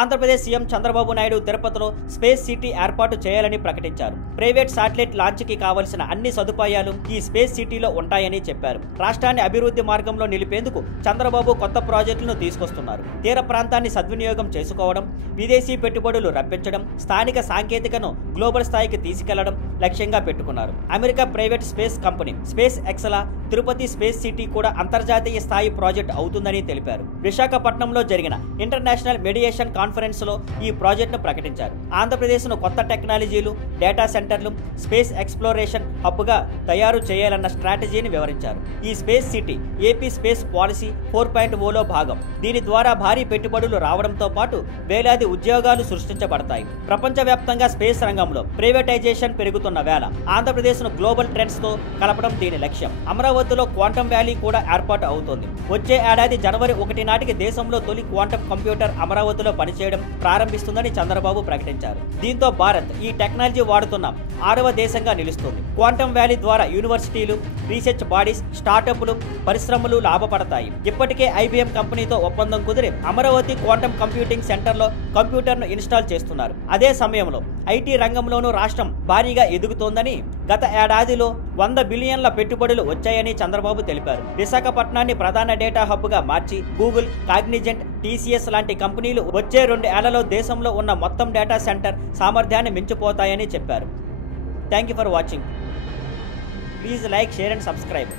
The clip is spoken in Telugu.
ఆంధ్రప్రదేశ్ సీఎం చంద్రబాబు నాయుడు తిరుపతిలో స్పేస్ సిటీ ఏర్పాటు చేయాలని ప్రకటించారు. ప్రైవేట్ శాటిలైట్ లాంచ్ కి కావలసిన అన్ని సదుపాయాలు ఈ స్పేస్ సిటీలో ఉంటాయని చెప్పారు. రాష్ట్రాన్ని అభివృద్ధి మార్గంలో నిలిపేందుకు చంద్రబాబు కొత్త ప్రాజెక్టులను తీసుకొస్తున్నారు. తీర ప్రాంతాన్ని సద్వినియోగం చేసుకోవడం, విదేశీ పెట్టుబడులు రప్పించడం, స్థానిక సాంకేతికను గ్లోబల్ స్థాయికి తీసుకెళ్లడం లక్ష్యంగా పెట్టుకున్నారు. America private space company space ఎక్స్లా తిరుపతి స్పేస్ సిటీ కూడా అంతర్జాతీయ స్థాయి ప్రాజెక్ట్ అవుతుందని తెలిపారు. విశాఖపట్నంలో జరిగిన ఇంటర్నేషనల్ మీడియేషన్ కాన్ఫరెన్స్ లో ఈ ప్రాజెక్టును ప్రకటించారు. ఆంధ్రప్రదేశ్ను కొత్త టెక్నాలజీలు, డేటా సెంటర్లు, స్పేస్ ఎక్స్ప్లోరేషన్ హబ్గా తయారు చేయాలన్న స్ట్రాటజీని వివరించారు. ఈ space city AP space policy 4.0లో భాగం. దీని ద్వారా భారీ పెట్టుబడులు రావడంతో పాటు వేలాది ఉద్యోగాలు సృష్టించబడతాయి. ప్రపంచవ్యాప్తంగా స్పేస్ రంగంలో ప్రైవేటైజేషన్ పెరుగుతున్న వేళ ఆంధ్రప్రదేశ్ను గ్లోబల్ ట్రెండ్స్ తో కలపడం దీని లక్ష్యం. అమరావతిలో క్వాంటమ్ వ్యాలీ కూడా ఏర్పాటు అవుతోంది. వచ్చే ఏడాది జనవరి 1 నాటికి దేశంలో తొలి క్వాంటమ్ కంప్యూటర్ అమరావతిలో పనిచేయడం ప్రారంభిస్తుందని చంద్రబాబు ప్రకటించారు. దీంతో భారత్ ఈ టెక్నాలజీ వాడుతున్న 6వ దేశంగా నిలుస్తుంది. క్వాంటమ్ వ్యాలీ ద్వారా యూనివర్సిటీలు, రీసెర్చ్ బాడీస్, స్టార్టప్లు, పరిశ్రమలు లాభపడతాయి. ఇప్పటికే ఐబీఎం కంపెనీతో ఒప్పందం కుదిరి అమరావతి క్వాంటమ్ కంప్యూటింగ్ సెంటర్లో కంప్యూటర్ను ఇన్స్టాల్ చేస్తున్నారు. అదే సమయంలో ఐటీ రంగంలోనూ రాష్ట్రం భారీగా ఎదుగుతోందని, గత ఏడాదిలో 100 బిలియన్ల పెట్టుబడులు వచ్చాయని చంద్రబాబు తెలిపారు. విశాఖపట్నాన్ని ప్రధాన డేటా హబ్గా మార్చి గూగుల్, కాగ్నిజెంట్, టీసీఎస్ లాంటి కంపెనీలు వచ్చే 2 ఏళ్లలో దేశంలో ఉన్న మొత్తం డేటా సెంటర్ సామర్థ్యాన్ని మించిపోతాయని చెప్పారు. Thank you for watching. Please like, share and subscribe.